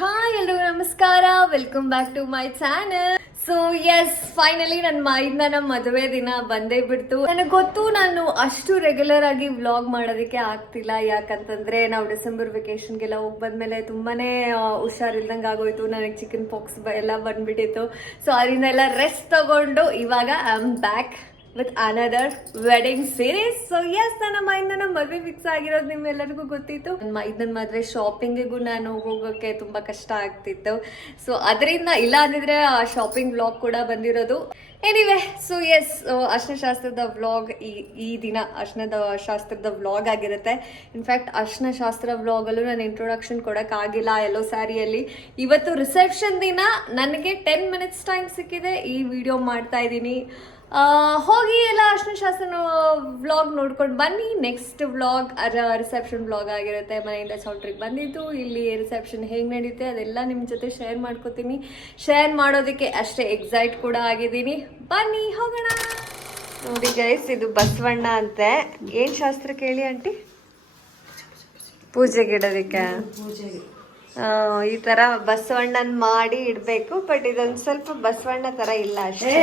Hi ಎಲ್ರಿಗೂ ನಮಸ್ಕಾರ, welcome back to my channel. So yes, finally ನನ್ನ ಮೈದ್ನ ನಮ್ಮ ಮದುವೆ ದಿನ ಬಂದೇ ಬಿಡ್ತು. ನನಗೆ ಗೊತ್ತು ನಾನು ಅಷ್ಟು ರೆಗ್ಯುಲರ್ ಆಗಿ ವ್ಲಾಗ್ ಮಾಡೋದಕ್ಕೆ ಆಗ್ತಿಲ್ಲ. ಯಾಕಂತಂದ್ರೆ ನಾವು ಡಿಸೆಂಬರ್ ವೆಕೇಶನ್ಗೆಲ್ಲ ಹೋಗಿ ಬಂದ್ಮೇಲೆ ತುಂಬಾನೇ ಹುಷಾರಿಲ್ದಂಗೆ ಆಗೋಯ್ತು. ನನಗೆ ಚಿಕನ್ ಪಾಕ್ಸ್ ಎಲ್ಲ ಬಂದ್ಬಿಟ್ಟಿತ್ತು. ಸೊ ಅದರಿಂದ ಎಲ್ಲ ರೆಸ್ಟ್ ತಗೊಂಡು ಇವಾಗ I am back with another wedding series. So yes, ನನ್ನ ಮೈದ್ನ ಮದುವೆ ಫಿಕ್ಸ್ ಆಗಿರೋದು ನಿಮ್ಮೆಲ್ಲರಿಗೂ ಗೊತ್ತಿತ್ತು. ನನ್ನ ಮೈದ್ನ ಮದುವೆ ಶಾಪಿಂಗಿಗೂ ನಾನು ಹೋಗೋಕೆ ತುಂಬಾ ಕಷ್ಟ ಆಗ್ತಿತ್ತು. ಸೊ ಅದರಿಂದ ಇಲ್ಲ ಅಂದಿದ್ರೆ ಆ ಶಾಪಿಂಗ್ ವ್ಲಾಗ್ ಕೂಡ ಬಂದಿರೋದು. ಎನಿವೆ, ಸೊ ಎಸ್, ಅರ್ಶನಶಾಸ್ತ್ರದ ವ್ಲಾಗ್ ಈ ದಿನ ಅರ್ಶನದ ಶಾಸ್ತ್ರದ ವ್ಲಾಗ್ ಆಗಿರುತ್ತೆ. ಇನ್ಫ್ಯಾಕ್ಟ್ ಅರ್ಶನ ಶಾಸ್ತ್ರ ವ್ಲಾಗಲ್ಲೂ ನಾನು ಇಂಟ್ರೊಡಕ್ಷನ್ ಕೊಡೋಕ್ಕಾಗಿಲ್ಲ ಎಲ್ಲೋ ಸ್ಯಾರಿಯಲ್ಲಿ. ಇವತ್ತು ರಿಸೆಪ್ಷನ್ ದಿನ ನನಗೆ 10 minutes ಟೈಮ್ ಸಿಕ್ಕಿದೆ. ಈ ವಿಡಿಯೋ ಮಾಡ್ತಾ ಇದ್ದೀನಿ. ಹೋಗಿ ಎಲ್ಲ ಅರ್ಶನ ಶಾಸ್ತ್ರ ವ್ಲಾಗ್ ನೋಡ್ಕೊಂಡು ಬನ್ನಿ. ನೆಕ್ಸ್ಟ್ ವ್ಲಾಗ್ ರಿಸೆಪ್ಷನ್ ವ್ಲಾಗ್ ಆಗಿರುತ್ತೆ. ಮನೆಯಿಂದ ಚೌಟ್ರಿಗೆ ಬಂದಿದ್ದು, ಇಲ್ಲಿ ರಿಸೆಪ್ಷನ್ ಹೇಗೆ ನಡೀತೆ ಅದೆಲ್ಲ ನಿಮ್ಮ ಜೊತೆ ಶೇರ್ ಮಾಡ್ಕೋತೀನಿ. ಶೇರ್ ಮಾಡೋದಕ್ಕೆ ಅಷ್ಟೇ ಎಕ್ಸೈಟ್ ಕೂಡ ಆಗಿದ್ದೀನಿ. ಬನ್ನಿ ಹೋಗೋಣ. ನೋಡಿ ಗೈಸ್, ಇದು ಬಸವಣ್ಣ ಅಂತೆ. ಏನು ಶಾಸ್ತ್ರ ಕೇಳಿ ಆಂಟಿ? ಪೂಜೆಗೆ ಇಡೋದಕ್ಕೆ ಈ ತರ ಬಸವಣ್ಣನ್ ಮಾಡಿ ಇಡ್ಬೇಕು. ಬಟ್ ಇದೊಂದ್ ಸ್ವಲ್ಪ ಬಸವಣ್ಣ ತರ ಇಲ್ಲ ಅಷ್ಟೇ.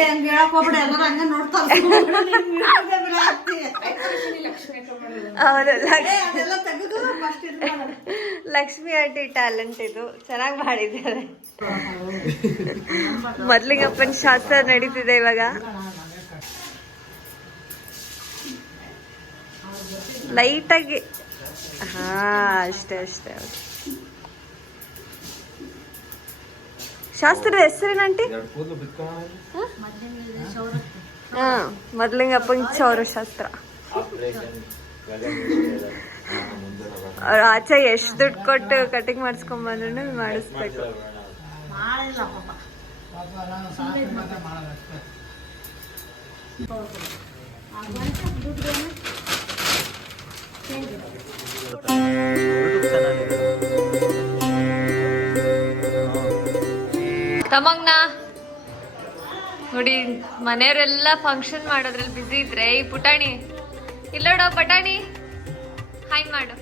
ಲಕ್ಷ್ಮಿ ಆಂಟಿ ಟ್ಯಾಲೆಂಟ್ ಇದು, ಚೆನ್ನಾಗಿ ಮಾಡಿದ್ದಾರೆ. ಮೊದ್ಲಿಗಪ್ಪನ ಶಾಸ್ತ್ರ ನಡೀತಿದೆ ಇವಾಗ. ಲೈಟಾಗಿ ಅಷ್ಟೇ ಅಷ್ಟೇ. ಶಾಸ್ತ್ರದ ಹೆಸರೇನಂಟಿ? ಮೊದ್ಲಿಂಗಪ್ಪನ ಚೌರ ಶಾಸ್ತ್ರ. ಆಚೆ ಎಷ್ಟು ದುಡ್ಡು ಕೊಟ್ಟು ಕಟಿಂಗ್ ಮಾಡಿಸ್ಕೊಂಡ್ಬಂದ್ರು ಮಾಡಿಸ್ಬೇಕು. ತಮಗ್ನ ನೋಡಿ, ಮನೆಯವರೆಲ್ಲ ಫಂಕ್ಷನ್ ಮಾಡೋದ್ರಲ್ಲಿ ಬಿಸಿ ಇದ್ರೆ ಈ ಪುಟಾಣಿ ಇಲ್ಲೋಡೋ ಪಟಾಣಿ ಹಾಯ್ ಮಾಡು.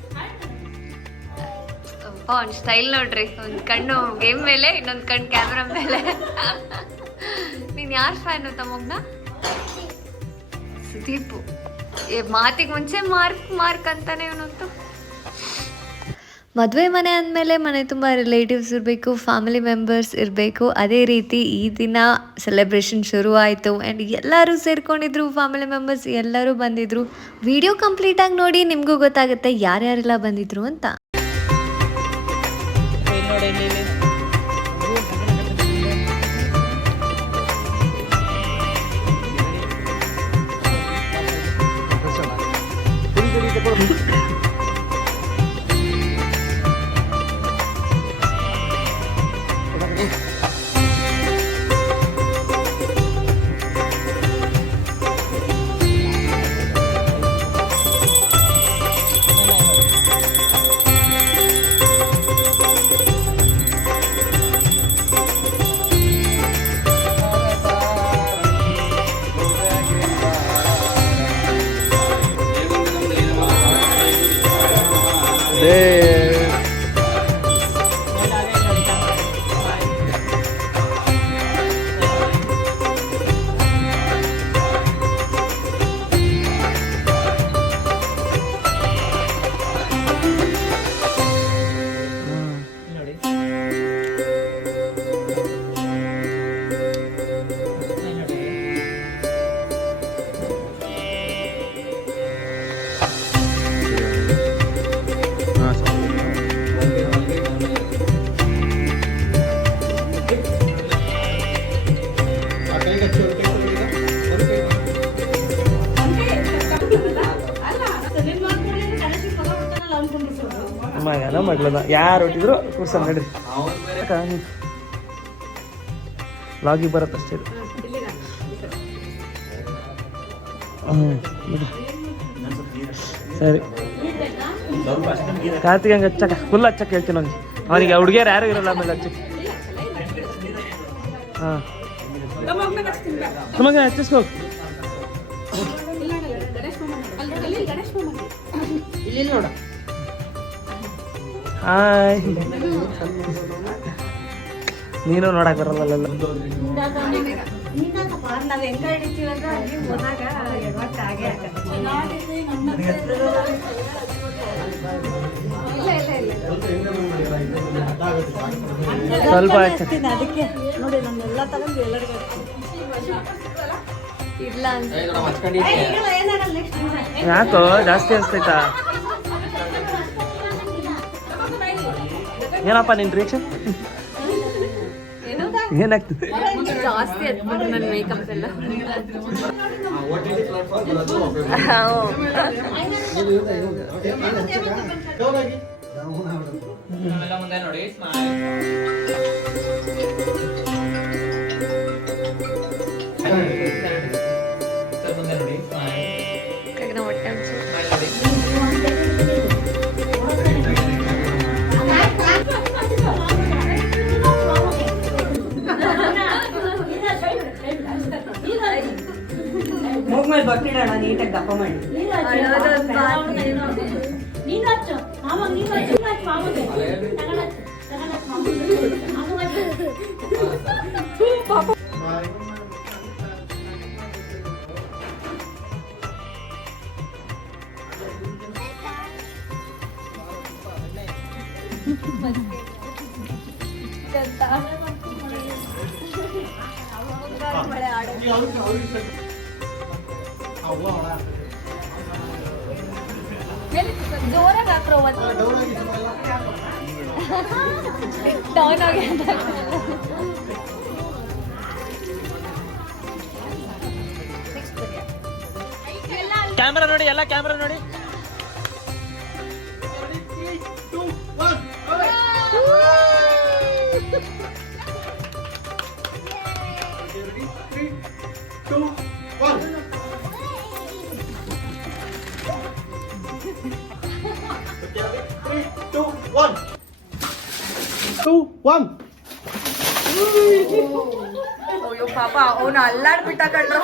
ಅವ್ನ ಸ್ಟೈಲ್ ನೋಡ್ರಿ, ಒಂದ್ ಕಣ್ಣು ಗೇಮ್ ಮೇಲೆ, ಇನ್ನೊಂದ್ ಕಣ್ಣು ಕ್ಯಾಮ್ರಾ ಮೇಲೆ. ನೀನ್ ಯಾರ್ ಫ್ಯಾನು ತಮಗ್ನ? ಸುದೀಪ್. ಮಾತಿಗೆ ಮುಂಚೆ ಮಾರ್ಕ್ ಅಂತಾನೆ ಇವನಂತೂ. ಮದುವೆ ಮನೆ ಅಂದಮೇಲೆ ಮನೆ ತುಂಬ ರಿಲೇಟಿವ್ಸ್ ಇರಬೇಕು, ಫ್ಯಾಮಿಲಿ ಮೆಂಬರ್ಸ್ ಇರಬೇಕು. ಅದೇ ರೀತಿ ಈ ದಿನ ಸೆಲೆಬ್ರೇಷನ್ ಶುರು ಆಯಿತು. ಆ್ಯಂಡ್ ಎಲ್ಲರೂ ಸೇರ್ಕೊಂಡಿದ್ರು, ಫ್ಯಾಮಿಲಿ ಮೆಂಬರ್ಸ್ ಎಲ್ಲರೂ ಬಂದಿದ್ರು. ವಿಡಿಯೋ ಕಂಪ್ಲೀಟಾಗಿ ನೋಡಿ ನಿಮಗೂ ಗೊತ್ತಾಗುತ್ತೆ ಯಾರ್ಯಾರೆಲ್ಲ ಬಂದಿದ್ರು ಅಂತ. ಮಗನ ಮಗಳನ್ನ ಯಾರು ಹೊಟ್ಟಿದ್ರು ಕೂರ್ಸ ನಡ್ರಿ. ಲಾಗಿಗೆ ಬರತ್ತಷ್ಟೇ. ಸರಿ, ಕಾರ್ತಿಕ್ ಹಂಗೆ ಹಚ್ಚಕ್ಕ ಫುಲ್ ಹಚ್ಚಕ್ಕೆ ಹೇಳ್ತೀನಿ ಅವ್ನಿಗೆ. ಅವನಿಗೆ ಹುಡುಗಿಯರು ಯಾರು ಇರಲ್ಲ ಆಮೇಲೆ ಹಚ್ಚಕ್ಕೆ. ಹಾಂ, ನಮಗೆ ಹಚ್ಚಿಸ್ಬೇಕು. ಹಾಯ್ ನೀನು ನೋಡಕ್ ಬರಲ್ಲ. ನಾವ್ ಹೆಂಗ ಹಿಡಿತೀವಿ ಅಂದ್ರೆ ಅಲ್ಲಿ ಹೋದಾಗ ಎಡವಟ್ಟು ಆಗೇ ಆಗತ್ತೆ. ಸ್ವಲ್ಪ ಅದಕ್ಕೆ ನೋಡಿ ನನ್ನೆಲ್ಲ ತಗೊಂಡು ಎಲ್ಲರಿಗೂ ಇಲ್ಲ ಅಂತ ಯಾಕೋ ಜಾಸ್ತಿ ಅನ್ಸ್ತೈತಾ? ಏನಪ್ಪ ನಿನ್ ರಿಯಾಕ್ಷನ್? ಏನಾಗ್ತದೆ? ಜಾಸ್ತಿ ಹತ್ಬಿಟ್ಟು ನನ್ನ ಮೇಕಪ್ ಎಲ್ಲ. ಮೂಗ್ಮೇಲೆ ಬಟ್ಟಿಡೋಣ ನೀಟಾಗಿ ದಪ್ಪ ಮಾಡಿ. ಜೋರಾಗಿ ಹಾಕ್ರೋ ಡೌನ್ ಆಗಿ ಕ್ಯಾಮ್ರಾ ನೋಡಿ, ಎಲ್ಲ ಕ್ಯಾಮ್ರಾ ನೋಡಿ. ಅಯ್ಯೋ ಪಾಪ ಅವನು ಅಲ್ಲಾಡ್ಬಿಟ್ಟ ಕಣ್ರು.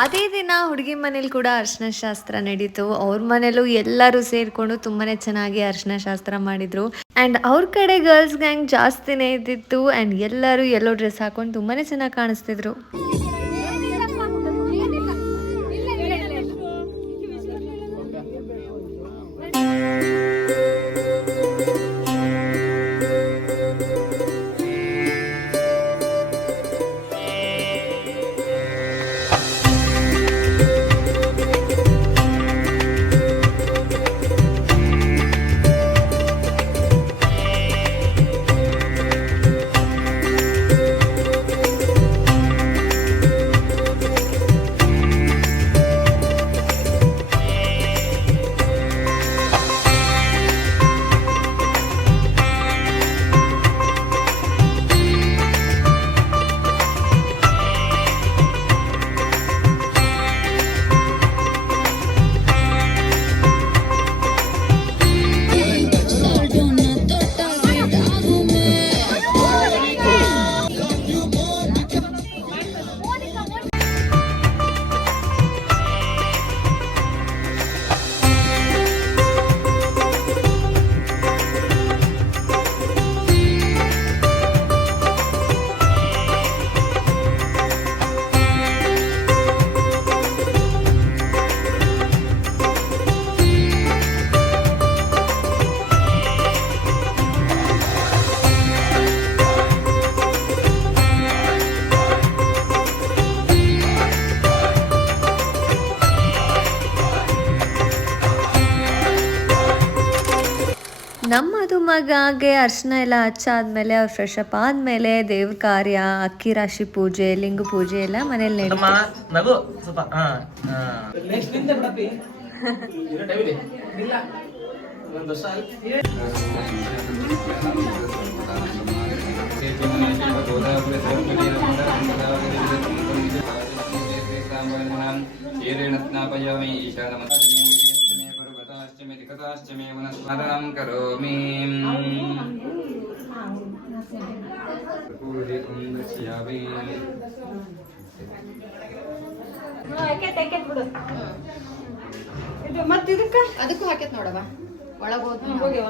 ಅದೇ ದಿನ ಹುಡುಗಿ ಮನೇಲಿ ಕೂಡ ಅರ್ಶಿನ ಶಾಸ್ತ್ರ ನಡೀತು. ಅವ್ರ ಮನೇಲೂ ಎಲ್ಲರೂ ಸೇರ್ಕೊಂಡು ತುಂಬಾನೇ ಚೆನ್ನಾಗಿ ಅರ್ಶಿನ ಶಾಸ್ತ್ರ ಮಾಡಿದ್ರು. ಅಂಡ್ ಅವ್ರ ಕಡೆ ಗರ್ಲ್ಸ್ ಗ್ಯಾಂಗ್ ಜಾಸ್ತಿನೇ ಇದ್ದಿತ್ತು. ಅಂಡ್ ಎಲ್ಲರೂ ಎಲ್ಲೋ ಡ್ರೆಸ್ ಹಾಕೊಂಡು ತುಂಬಾನೇ ಚೆನ್ನಾಗಿ ಕಾಣಿಸ್ತಿದ್ರು. ನಮ್ಮದು ಮಗಗೆ ಅರ್ಶಿನ ಎಲ್ಲ ಹಚ್ಚಾದ್ಮೇಲೆ ಅವ್ರು ಫ್ರೆಶ್ ಅಪ್ ಆದ್ಮೇಲೆ ದೇವ್ರ ಕಾರ್ಯ, ಅಕ್ಕಿ ರಾಶಿ ಪೂಜೆ, ಲಿಂಗ ಪೂಜೆ ಎಲ್ಲ ಮನೇಲಿ ನಗು ಸ್ವಲ್ಪ. ಕರೋಮಿ ಮತ್ತೆ ಇದಕ್ಕ ಅದಕ್ಕೂ ಹಾಕೈತ್ ನೋಡವ ಒಳಗ್ ಹೋಗಿ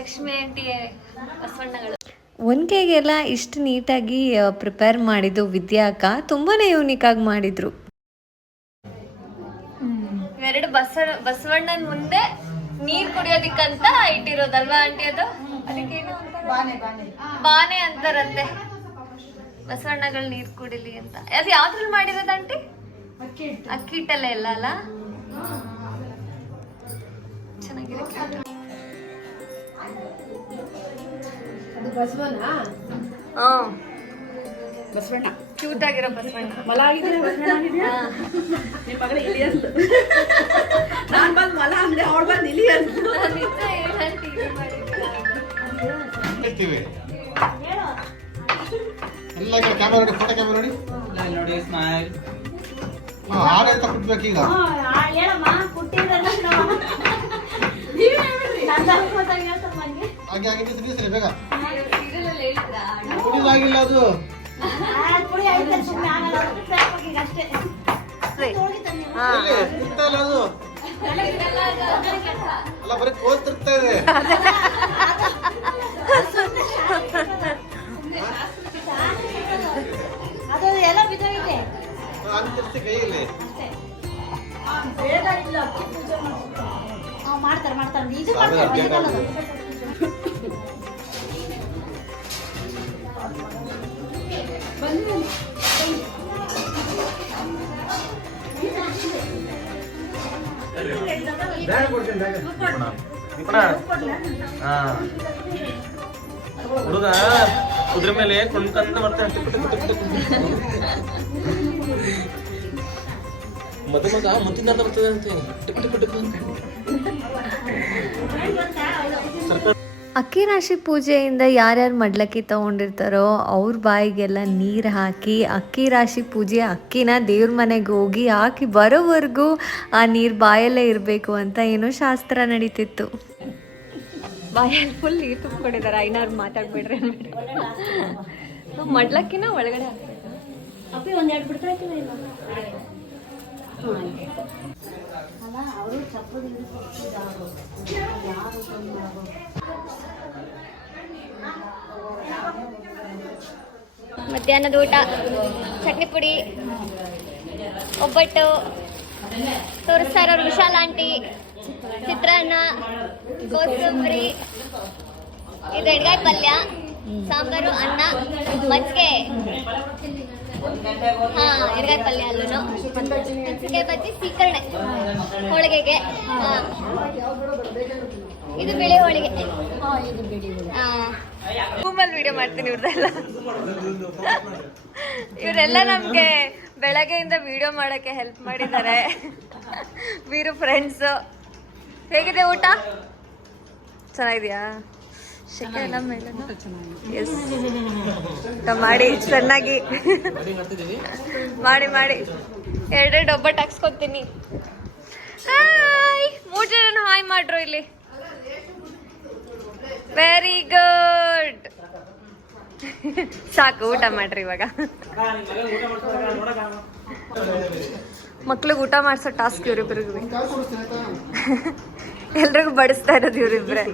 ಲಕ್ಷ್ಮಿ ಆಂಟಿ ಬಸವಣ್ಣಗಳು. ಒನ್ಕೆಗೆಲ್ಲ ಇಷ್ಟು ನೀಟಾಗಿ ಪ್ರಿಪೇರ್ ಮಾಡಿದ್ದು ವಿದ್ಯಾ ಅಕ್ಕ ತುಂಬಾನೇ ಯೂನಿಕ್ ಆಗಿ ಮಾಡಿದ್ರು. ಎರಡು ಬಸವಣ್ಣನ ಮುಂದೆ ನೀರ್ ಕುಡಿಯೋದಿಕ್ಕಂತ ಇಟ್ಟಿರೋದಲ್ವಾ ಆಂಟಿ? ಅದು ಅದಕ್ಕೇನು ಬಾನೆ ಅಂತಾರಂತೆ, ಬಸವಣ್ಣಗಳು ನೀರ್ ಕುಡಿಲಿ ಅಂತ. ಅದು ಯಾವ್ದ್ರಲ್ಲಿ ಮಾಡಿರೋದು ಆಂಟಿ? ಅಕ್ಕಿ ಹಿಟ್ಟಲ್ಲೇ ಇಲ್ಲ ಅಲ್ಲ? ಚೆನ್ನಾಗಿರುತ್ತೆ. ಬಸವಣ್ಣ ಕ್ಯೂಟ್ ಆಗಿರೋ ಬಸವಣ್ಣ. ಮಲ ಆಗಿದ್ರೆ ಬಸವಣ್ಣ ಆಗಿದ್ಯಾ? ನಿಮ್ಮ ಮಗಳ ಇಲಿ ಅಂತ ನಾನ್ ಬಂದ್ ಮಲ ಅಂದೆ, ಅವಳು ಬಂದ್ ಇಲಿ ಅಂತ. ಎಲ್ಲ ಕ್ಯಾಮರಾ ನೋಡಿ, ಫೋಟೋ ಕ್ಯಾಮರಾ ನೋಡಿ ನೋಡಿ ಸ್ಮೈಲ್. ಹಾಗೆ ಕೊಟ್ಬೇಕು ಈಗ. ಹಾಗೆ ಹಾಗೆ ನಿಲ್ಲಿಸಿ ಬೇಗ. ಕುಡಿದಾಗಿಲ್ಲ ಅದು. ತಿಂತಲ್ಲ ಅದು. ಅಲ್ಲ ಬರೀ ಕೋಲ್ ತಿರ್ತಾ ಇದೆ. ಅಂತಿರ್ತಿ ಕೈಯಲ್ಲಿ ಹುಡುಗ ಕುದುರೆ ಮೇಲೆ ಕುಣ್ಕಂತ ಬರ್ತಾನೆ. ಮಗ ಮುತ್ತಿನ ಬರ್ತದೆ ಅಂತೆ. ಅಕ್ಕಿ ರಾಶಿ ಪೂಜೆಯಿಂದ ಯಾರ್ಯಾರು ಮಡ್ಲಕ್ಕಿ ತಗೊಂಡಿರ್ತಾರೋ ಅವ್ರ ಬಾಯಿಗೆಲ್ಲ ನೀರು ಹಾಕಿ ಅಕ್ಕಿ ರಾಶಿ ಪೂಜೆ ಅಕ್ಕಿನ ದೇವ್ರ ಮನೆಗೆ ಹೋಗಿ ಹಾಕಿ ಬರೋವರೆಗೂ ಆ ನೀರು ಬಾಯಲ್ಲೇ ಇರಬೇಕು ಅಂತ ಏನೋ ಶಾಸ್ತ್ರ ನಡೀತಿತ್ತು. ಬಾಯಲ್ಲಿ ಫುಲ್ ನೀರು ತುಂಬಿಕೊಂಡಿದ್ದಾರೆ. ಐನಾರು ಮಾತಾಡ್ಬಿಡ್ರಿ ಮಡ್ಲಕ್ಕಿನ ಒಳಗಡೆ ಹಾಕ್ಬೇಕು. ಒಂದೆರಡು ಬಿಡ್ತಾ ಮಧ್ಯಾಹ್ನದ ಊಟ ಚಟ್ನಿ ಪುಡಿ, ಒಬ್ಬಟ್ಟು ತೋರಿಸ್ತಾ ಇರೋರು ವಿಶಾಲ ಆಂಟಿ, ಚಿತ್ರಾನ್ನ, ಕೋಸಂಬರಿ, ಇದು ಎಣ್ಗಾಯಿ ಪಲ್ಯ, ಸಾಂಬಾರು, ಅನ್ನ, ಮಜ್ಜಿಗೆ. ಎಣ್ಗಾಯಿ ಪಲ್ಯ ಅಲ್ಲೂ ಮಜ್ಜಿಗೆ, ಬಜ್ಜಿ, ಸೀಕರಣೆ ಹೋಳಿಗೆಗೆ. ಇದು ಬಿಳಿ ಹೋಳಿಗೆ. ರೂಮಲ್ಲಿ ವಿಡಿಯೋ ಮಾಡ್ತೀನಿ ಇವ್ರದೆಲ್ಲ. ಇವರೆಲ್ಲ ನಮ್ಗೆ ಬೆಳಗ್ಗೆಯಿಂದ ವಿಡಿಯೋ ಮಾಡಕ್ಕೆ ಹೆಲ್ಪ್ ಮಾಡಿದ್ದಾರೆ. ವೀರು ಫ್ರೆಂಡ್ಸ್. ಹೇಗಿದೆ ಊಟ? ಚೆನ್ನಾಗಿದೆಯಾ? ಶೆಕೆ ಎಲ್ಲ ಮೇಲೆ ಎಸ್ ಊಟ ಮಾಡಿ ಚೆನ್ನಾಗಿ ಮಾಡಿ ಎರಡೆರಡು ಒಬ್ಬಟ್ಟು ಹಾಕ್ಸ್ಕೊತೀನಿ. ಹಾಯ್, 3 ಜನ ಹಾಯ್ ಮಾಡ್ರು ಇಲ್ಲಿ. Very good. ಸಾಕು, ಊಟ ಮಾಡ್ರಿ ಇವಾಗ. ಮಕ್ಳಿಗೆ ಊಟ ಮಾಡ್ಸೋ ಟಾಸ್ಕ್ ಇವ್ರಿಬ್ರಿಗೂ. ಎಲ್ರಿಗೂ ಬಡಿಸ್ತಾ ಇರೋದು ಇವ್ರಿಬ್ರೆ.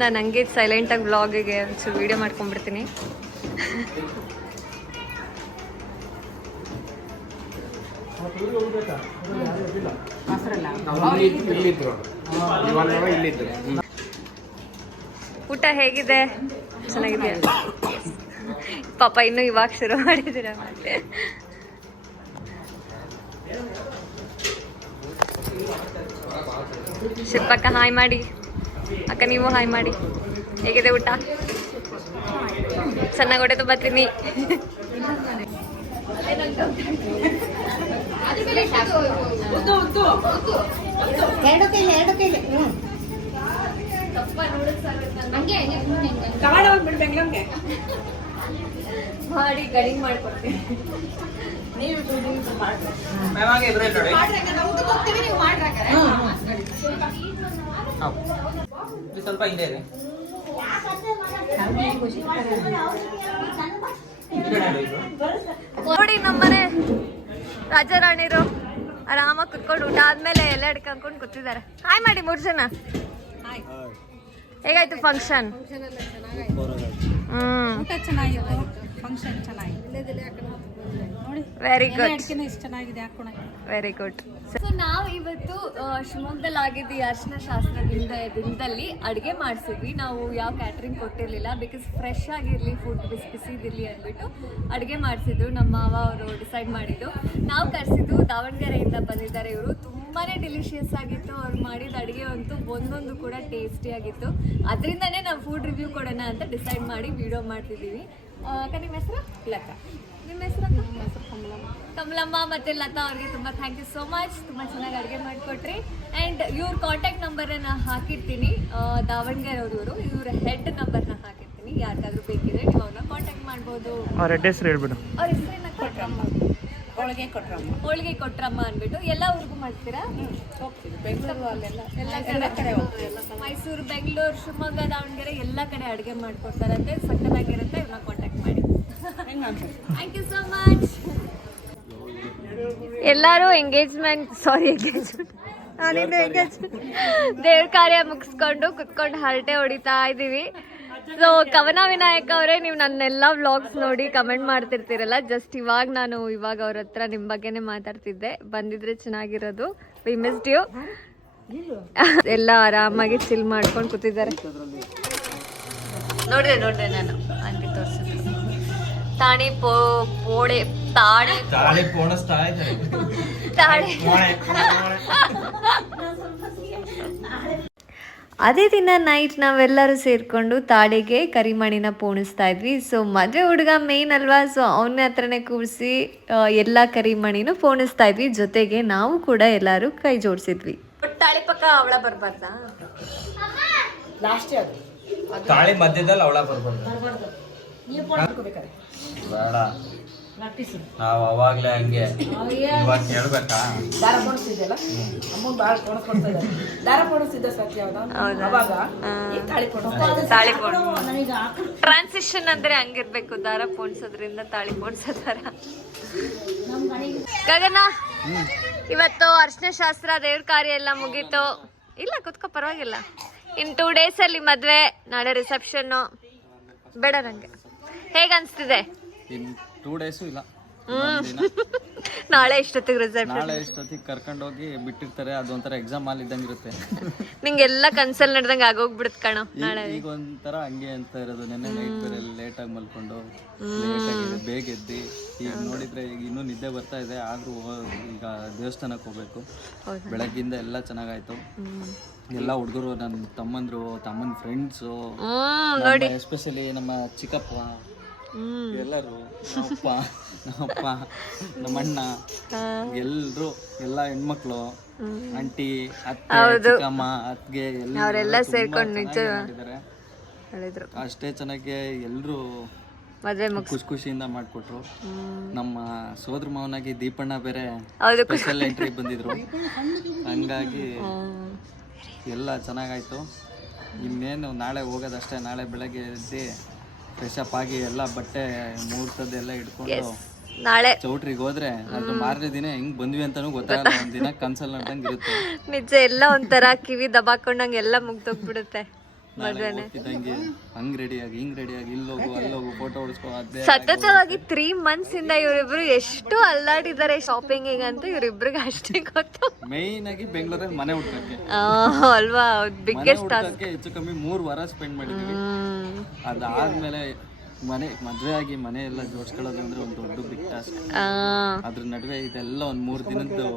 ನಾನು ಹಂಗೆ ಸೈಲೆಂಟಾಗಿ ವ್ಲಾಗಿಗೆ ಒಂಚೂರು ವಿಡಿಯೋ ಮಾಡ್ಕೊಂಡ್ಬಿಡ್ತೀನಿ. ಊಟ ಹೇಗಿದೆ? ಚೆನ್ನಾಗಿದೆ. ಪಾಪ ಇನ್ನೂ ಇವಾಗ ಶುರು ಮಾಡಿದ್ದೀರ ಮತ್ತೆ. ಶಿಲ್ಪಕ್ಕ ಹಾಯ್ ಮಾಡಿ. ಅಕ್ಕ ನೀವು ಹಾಯ್ ಮಾಡಿ. ಹೇಗಿದೆ ಊಟ? ಚೆನ್ನಾಗಿ ಹೊಡೆದು ಬರ್ತೀನಿ. ಮಾಡಿ ಕಡಿಂಗ್ ಮಾಡ್ಕೊಡ್ತೀನಿ. ಸ್ವಲ್ಪ ಹಿಂದೆ ಇದೆ. ನೋಡಿ ನಮ್ಮನೆ ರಾಜಾರಾಣಿರು ಆರಾಮಾಗಿ ಕುತ್ಕೊಂಡು ಊಟ ಆದ್ಮೇಲೆ ಎಲ್ಲ ಹಿಡ್ಕೊಂಡು ಕೂತಿದ್ದಾರೆ. ಹಾಯ್ ಮಾಡಿ 3 ಜನ. ಹೇಗಾಯ್ತು ಫಂಕ್ಷನ್? ಊಟ ಚೆನ್ನಾಗಿತ್ತು, ಫಂಕ್ಷನ್ ಚೆನ್ನಾಗಿದೆ. ವೆರಿ ಗುಡ್, ಇಷ್ಟು ಚೆನ್ನಾಗಿದೆ ಹಾಕೊಳಕ್ಕೆ. Very good. ಸೊ ನಾವು ಇವತ್ತು ಶಿವಮೊಗ್ಗದಲ್ಲಿ ಆಗಿದ್ದು ಈ ಅರ್ಶಿನ ಶಾಸ್ತ್ರ ದಿನದಲ್ಲಿ ಅಡುಗೆ ಮಾಡಿಸಿದ್ವಿ. ನಾವು ಯಾವ ಕ್ಯಾಟ್ರಿಂಗ್ ಕೊಟ್ಟಿರಲಿಲ್ಲ, ಬಿಕಾಸ್ ಫ್ರೆಶ್ ಆಗಿರಲಿ, ಫುಡ್ ಬಿಸಿದಿರಲಿ ಅಂದ್ಬಿಟ್ಟು ಅಡುಗೆ ಮಾಡಿಸಿದ್ರು. ನಮ್ಮ ಮಾವ ಅವರು ಡಿಸೈಡ್ ಮಾಡಿದ್ದು. ನಾವು ಕರೆಸಿದ್ದು ದಾವಣಗೆರೆಯಿಂದ ಬಂದಿದ್ದಾರೆ ಇವರು. ತುಂಬಾ ಡಿಲಿಷಿಯಸ್ ಆಗಿತ್ತು ಅವ್ರು ಮಾಡಿದ ಅಡುಗೆ ಅಂತೂ, ಒಂದೊಂದು ಕೂಡ ಟೇಸ್ಟಿಯಾಗಿತ್ತು. ಅದರಿಂದನೇ ನಾವು ಫುಡ್ ರಿವ್ಯೂ ಕೊಡೋಣ ಅಂತ ಡಿಸೈಡ್ ಮಾಡಿ ವಿಡಿಯೋ ಮಾಡ್ತಿದ್ದೀವಿ. ಅಕ್ಕ ನಿಮ್ಮ ಹೆಸರು? ಲತಾ. ನಿಮ್ಮ ಹೆಸರು? ಕಮಲಮ್ಮ ಮತ್ತು ಲತಾ ಅವ್ರಿಗೆ ತುಂಬ ಥ್ಯಾಂಕ್ ಯು ಸೋ ಮಚ್. ತುಂಬ ಚೆನ್ನಾಗಿ ಅಡುಗೆ ಮಾಡಿಕೊಟ್ರಿ. ಆ್ಯಂಡ್ ಇವ್ರ ಕಾಂಟ್ಯಾಕ್ಟ್ ನಂಬರನ್ನು ಹಾಕಿರ್ತೀನಿ, ದಾವಣಗೆರೆ ಅವರು. ಇವ್ರ ಹೆಡ್ ನಂಬರ್ನ ಹಾಕಿರ್ತೀನಿ, ಯಾರಿಗಾದ್ರೂ ಬೇಕಿದ್ರೆ ನೀವು ಅವ್ರನ್ನ ಕಾಂಟ್ಯಾಕ್ಟ್ ಮಾಡ್ಬೋದು. ಅವ್ರ ಅಡ್ರೆಸ್ ಹೇಳ್ಬಿಡು. ಅವ್ರ ಹೆಸರೇನ? ಕೊಟ್ರಮ್ಮ. ಹೋಳಿಗೆ ಕೊಟ್ರಮ್ಮ ಅಂದ್ಬಿಟ್ಟು. ಎಲ್ಲ ಊರಿಗೂ ಮಾಡ್ತೀರಾ? ಹೋಗ್ತೀವಿ ಬೆಂಗಳೂರು, ಅಲ್ಲೆಲ್ಲ ಎಲ್ಲ ಕಡೆ ಮೈಸೂರು, ಬೆಂಗಳೂರು, ಶಿವಮೊಗ್ಗ, ದಾವಣಗೆರೆ ಎಲ್ಲ ಕಡೆ ಅಡುಗೆ ಮಾಡ್ಕೊಡ್ತಾರಂತೆ. ಸಕ್ಕತ್ತಾಗಿರುತ್ತೆ. ಇವ್ರನ್ನ ಕಾಂಟ್ಯಾಕ್ಟ್ ಮಾಡಿ. Thank you so much. ಎಲ್ಲರೂ ಎಂಗೇಜ್ಮೆಂಟ್ ದೇವ್ರ ಕಾರ್ಯ ಮುಗಿಸ್ಕೊಂಡು ಕುತ್ಕೊಂಡು ಹರಟೆ ಹೊಡಿತಾ ಇದ್ದೀವಿ. ಸೊ ಕವನ ವಿನಾಯಕ ಅವರೇ, ನೀವು ನನ್ನೆಲ್ಲ ವ್ಲಾಗ್ಸ್ ನೋಡಿ ಕಮೆಂಟ್ ಮಾಡ್ತಿರ್ತೀರಲ್ಲ. ಜಸ್ಟ್ ಇವಾಗ ಅವ್ರ ಹತ್ರ ನಿಮ್ಮ ಬಗ್ಗೆನೇ ಮಾತಾಡ್ತಿದ್ದೆ. ಬಂದಿದ್ರೆ ಚೆನ್ನಾಗಿರೋದು. We missed you. ಎಲ್ಲ ಆರಾಮಾಗಿ ಚಿಲ್ ಮಾಡ್ಕೊಂಡು ಕೂತಿದ್ದಾರೆ. ನೋಡ್ದೆ ನಾನು ಆಂಟಿ ತೋರಿಸಿದ್ರು. ತಾಳಿ ಪೋಣಿಸ್ತಾ ಇದ್ದಾರೆ. ಅದೇ ದಿನ ನೈಟ್ ನಾವೆಲ್ಲರೂ ಸೇರಿಕೊಂಡು ತಾಳಿಗೆ ಕರಿಮಣಿನ ಪೋಣಿಸ್ತಾ ಇದ್ವಿ. ಸೊ ಮದುವೆ ಹುಡುಗ ಮೇನ್ ಅಲ್ವಾ, ಸೊ ಅವನ ಹತ್ರನೇ ಕೂರಿಸಿ ಎಲ್ಲ ಕರಿಮಣಿನೂ ಪೋಣಿಸ್ತಾ ಇದ್ವಿ. ಜೊತೆಗೆ ನಾವು ಕೂಡ ಎಲ್ಲರೂ ಕೈ ಜೋಡಿಸಿದ್ವಿ. ತಾಳಿ ಪಕ್ಕ ಅವಳ ಬರ್ಬಾರ್ದಾ? ತಾಳಿ ಮಧ್ಯದಲ್ಲಿ ಅವಳ ಬರ್ಬಾರ್ದು. ಬೇಡ, ನಾವು ಅವಾಗ್ಲೇ ಹಂಗೆ. ಇವಾಗ ಹೇಳ್ಬೇಕಾ? ದಾರ ಪೋಣಿಸ್ತಿದ್ದೆಲ್ಲ ಅಮ್ಮ ಭಾಳ ಪೋಣಿಸ್ಕೊಡ್ತಿದ್ದೆ. ದಾರ ಪೋಣಿಸ್ತಿದ್ದ ಸತ್ಯ ಅವಾಗ. ಈಗ ತಾಳಿ ಟ್ರಾನ್ಸಿಷನ್ ಅಂದ್ರೆ ಹಂಗಿರ್ಬೇಕು. ದಾರ ಪೋಣಿಸೋದ್ರಿಂದ ತಾಳಿ ಪೋಣಿಸೋದಾರ. ಗಗನ, ಇವತ್ತು ಅರ್ಶಿನ ಶಾಸ್ತ್ರ, ದೇವ್ರ ಕಾರ್ಯ ಎಲ್ಲ ಮುಗೀತು. ಇಲ್ಲ ಕುತ್ಕೋ, ಪರವಾಗಿಲ್ಲ. ಇನ್ 2 days ಅಲ್ಲಿ ಮದ್ವೆ, ನಾಳೆ ರಿಸೆಪ್ಷನ್ನು. ಬೇಡ ನಂಗೆ. ಹೇಗ ಅನ್ಸ್ತಿದೆ? ಇನ್ 2 days ಇಲ್ಲ, ನಾಳೆ ಇಷ್ಟೊತ್ತಿಗೆ ರಿಸಲ್ಟ್. ನಾಳೆ ಇಷ್ಟೊತ್ತಿಗೆ ಕರ್ಕೊಂಡೋಗಿ ಬಿಟ್ಟಿರ್ತಾರೆ. ಅದೊಂಥರ ಎಕ್ಸಾಮ್ ಹಾಲ್ ಇದ್ದಂಗೆ ಇರುತ್ತೆ. ನಿಂಗೆಲ್ಲ ಕನ್ಸಲ್ ನಡೆದಂಗೆ ಆಗೋಗ್ಬಿಡುತ್ತೆ ಕಣೋ. ನಾಳೆ ಈಗ ಒಂಥರ ಹಂಗೆ ಅಂತ ಇರೋದು. ನೆನ್ನೆ ನೈಟ್ ಬೇರೆ ಲೇಟಾಗಿ ಮಲ್ಕೊಂಡು ಲೇಟಾಗಿ ಬೇಗ ಎದ್ದಿ ಈಗ ನೋಡಿದ್ರೆ ಈಗ ಇನ್ನೂ ನಿದ್ದೆ ಬರ್ತಾ ಇದೆ. ಆದ್ರೂ ಈಗ ದೇವಸ್ಥಾನಕ್ಕೆ ಹೋಗ್ಬೇಕು. ಬೆಳಗ್ಗಿಂದ ಎಲ್ಲ ಚೆನ್ನಾಗಾಯ್ತು. ಎಲ್ಲ ಹುಡುಗರು, ನನ್ನ ತಮ್ಮನ ಫ್ರೆಂಡ್ಸು, ಎಸ್ಪೆಷಲಿ ನಮ್ಮ ಚಿಕ್ಕಪ್ಪ, ಎಲ್ಲರೂ, ನಮ್ಮಪ್ಪ, ನಮ್ಮಣ್ಣ, ಎಲ್ರು, ಎಲ್ಲ ಹೆಣ್ಮಕ್ಳು, ಆಂಟಿ, ಅತ್ತೆ, ಚಿಕ್ಕಮ್ಮ, ಅತ್ಗೆ ಅವರೆಲ್ಲ ಸೇರ್ಕೊಂಡು ನಿಜ ಹೇಳಿದ್ರು. ಅಷ್ಟೇ ಚೆನ್ನಾಗಿ ಎಲ್ರು ಮದುವೆ ಖುಷಿಯಿಂದ ಮಾಡ್ಕೊಟ್ರು. ನಮ್ಮ ಸೋದರ ಮಾವನಾಗಿ ದೀಪಣ್ಣ ಬೇರೆ ಸ್ಪೆಷಲ್ ಎಂಟ್ರಿ ಬಂದಿದ್ರು. ಹಂಗಾಗಿ ಎಲ್ಲ ಚೆನ್ನಾಗಾಯ್ತು. ಇನ್ನೇನು ನಾಳೆ ಹೋಗೋದಷ್ಟೇ. ನಾಳೆ ಬೆಳಗ್ಗೆ ಎದ್ದು ಫ್ರೆಶ್ ಅಪ್ ಆಗಿ ಎಲ್ಲ ಬಟ್ಟೆ ಮುಹೂರ್ತದ್ದೆಲ್ಲ ಇಟ್ಕೊಂಡು ನಾಳೆ ಚೌಟ್ರಿಗೆ ಹೋದ್ರೆ ಅದ್ರ ಮಾರನೇ ದಿನ ಹೆಂಗ್ ಬಂದ್ವಿ ಅಂತಾನು ಗೊತ್ತಾಗಲ್ಲ. ಒಂದ್ ದಿನ ಕನ್ಸಲ್ ನಡ್ದಂಗೆ ಇರುತ್ತೆ. ನಿಜ, ಎಲ್ಲ ಒಂಥರ ಕಿವಿ ದಬಾಕೊಂಡಂಗೆ ಎಲ್ಲ ಮುಗ್ದೋಗ್ಬಿಡುತ್ತೆ. ಹೋಗ್ತಿದ್ದಂಗೆ ಹಂಗ್ ರೆಡಿಯಾಗಿ ಹಿಂಗ್ ರೆಡಿಯಾಗಿ ಇಲ್ಲೋಗು ಅಲ್ಲೋಗು ಫೋಟೋ ಹೊಡಿಸ್ಕೊ. ಅದೇ ಸತತವಾಗಿ 3 months ಇಂದ ಇವರಿಬ್ರು ಎಷ್ಟು ಅಲ್ಲಾಡಿದ್ದಾರೆ ಶಾಪಿಂಗ್ ಅಂತ ಇವ್ರಿಬ್ರಿಗೆ ಅಷ್ಟೇ ಗೊತ್ತು. ಮೈನ್ ಆಗಿ ಬೆಂಗಳೂರಲ್ಲಿ ಮನೆ ಹುಡ್ಕಕ್ಕೆ ಅಲ್ವಾ ಬಿಗ್ಗೆಸ್ಟ್ ಟಾಸ್ಕ್. ಹೆಚ್ಚು ಕಮ್ಮಿ 3 ವಾರ ಸ್ಪೆಂಡ್ ಮಾಡಿದೀವಿ. ಅದಾದ್ಮೇಲೆ ಮದ್ವೆ ಆಗಿ ಮನೆ ಎಲ್ಲ ಜೋಡಿಸ್ಕೊಳ್ಳೋದು ಅಂದ್ರೆ ಒಂದು ದೊಡ್ಡ ಬಿಗ್ ಟಾಸ್ಕ್. ಅದ್ರ ನಡುವೆ ಇದೆಲ್ಲ ಒಂದ್ 3 ದಿನದ್ದು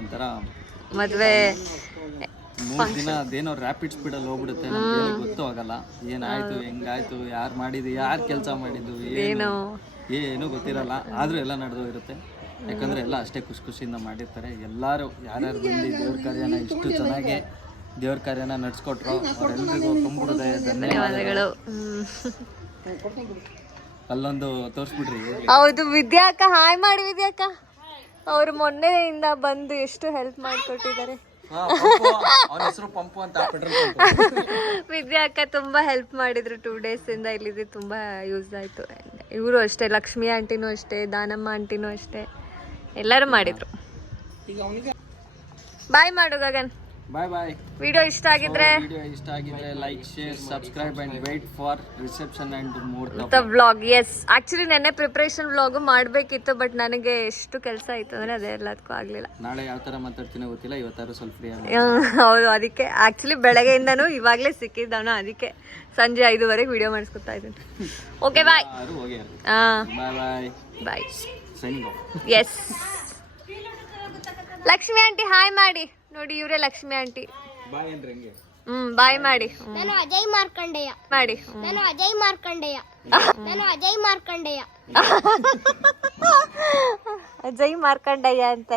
ಒಂಥರ ಮದ್ವೆ. 3 ದಿನ ಅದೇನೋ ರ್ಯಾಪಿಡ್ ಸ್ಪೀಡಲ್ಲಿ ಹೋಗ್ಬಿಡುತ್ತೆ. ನಮ್ಗೆ ಗೊತ್ತೂ ಆಗಲ್ಲ ಏನಾಯ್ತು, ಹೆಂಗಾಯ್ತು, ಯಾರು ಮಾಡಿದ್ದು, ಯಾರು ಕೆಲಸ ಮಾಡಿದ್ದು ಏನು ಗೊತ್ತಿರಲ್ಲ. ಆದ್ರೂ ಎಲ್ಲ ನಡೆದೋಗಿರುತ್ತೆ. ಯಾಕಂದ್ರೆ ಎಲ್ಲ ಅಷ್ಟೇ ಖುಷಿಯಿಂದ ಮಾಡಿರ್ತಾರೆ. ಎಲ್ಲರೂ ಯಾರ್ಯಾರು ಬಂದು ದೇವ್ರ ಕಾರ್ಯನ ಇಷ್ಟು ಚೆನ್ನಾಗಿ ದೇವ್ರ ಕಾರ್ಯನ ನಡ್ಸ್ಕೊಟ್ರು ಅವರೆಲ್ಲರಿಗೂ ತುಂಬುತ್ತದೆ ಧನ್ಯವಾದಗಳು. ಅಲ್ಲೊಂದು ತೋರಿಸ್ಬಿಡ್ರಿ. ಹೌದು, ವಿದ್ಯಾಕ್ಕ ಹಾಯ್ ಮಾಡಿ. ವಿದ್ಯಾಕ್ಕ ಅವ್ರು ಮೊನ್ನೆಯಿಂದ ಬಂದು ಎಷ್ಟು ಹೆಲ್ಪ್ ಮಾಡಿಕೊಟ್ಟಿದ್ದಾರೆ. ವಿದ್ಯಾ ಅಕ್ಕ ತುಂಬಾ ಹೆಲ್ಪ್ ಮಾಡಿದ್ರು 2 days ಇಂದ. ಇಲ್ಲಿದೆ ತುಂಬಾ ಯೂಸ್ ಆಯ್ತು. ಇವರು ಅಷ್ಟೇ, ಲಕ್ಷ್ಮಿ ಆಂಟಿನೂ ಅಷ್ಟೇ, ದಾನಮ್ಮ ಆಂಟಿನೂ ಅಷ್ಟೇ, ಎಲ್ಲರೂ ಮಾಡಿದ್ರು. ಬಾಯ್ ಮಾಡು ಗಗನ್. ಬಾಯ್ ಬಾಯ್. ವಿಡಿಯೋ ಇಷ್ಟ ಆಗಿದ್ರೆ ವಿಡಿಯೋ ಇಷ್ಟ ಆಗಿದ್ರೆ like share subscribe and wait for reception and more vlog. Yes, actually ನೆನ್ನೆ ಪ್ರಿಪರೇಷನ್ ವ್ಲಾಗ್ ಮಾಡಬೇಕಿತ್ತು, ಬಟ್ ನನಗೆ ಎಷ್ಟು ಕೆಲಸ ಆಯ್ತು ಅಂದ್ರೆ ಅದೇ ಎಲ್ಲದಕ್ಕೂ ಆಗ್ಲಿಲ್ಲ. ನಾಳೆ ಯಾವ ತರ ಮಾತಾಡ್ತೀನೋ ಗೊತ್ತಿಲ್ಲ, ಇವತ್ತಾರು ಸ್ವಲ್ಪ ಫ್ರೀ ಹೌದು, ಅದಕ್ಕೆ ಆಕ್ಚುಲಿ ಬೆಳಗ್ಗೆಯಿಂದನೂ ಇವಾಗಲೇ ಸಿಕ್ಕಿದ್ದವನು, ಅದಕ್ಕೆ ಸಂಜೆ 5:00ವರೆಗೆ ವಿಡಿಯೋ ಮಾಡಿಸ್ಕೊತಾ ಇದ್ದೀನಿ. Okay bye. ಹೋಗಿ ಹಾಂ bye bye bye. Signing off. Yes, Lakshmi aunty hi ಮಾಡಿ. ನೋಡಿ ಇವರೇ ಲಕ್ಷ್ಮಿ ಆಂಟಿ. ಬಾಯ್ ಅಂದ್ರೆ ಹೆಂಗೆ? ಬಾಯ್ ಮಾಡಿ. ನಾನು ಅಜಯ್ ಮಾರ್ಕಂಡೇಯ. ಮಾಡಿ. ನಾನು ಅಜಯ್ ಮಾರ್ಕಂಡೇಯ. ನಾನು ಅಜಯ್ ಮಾರ್ಕಂಡೇಯ. ಅಜಯ್ ಮಾರ್ಕಂಡಯ್ಯ ಅಂತ.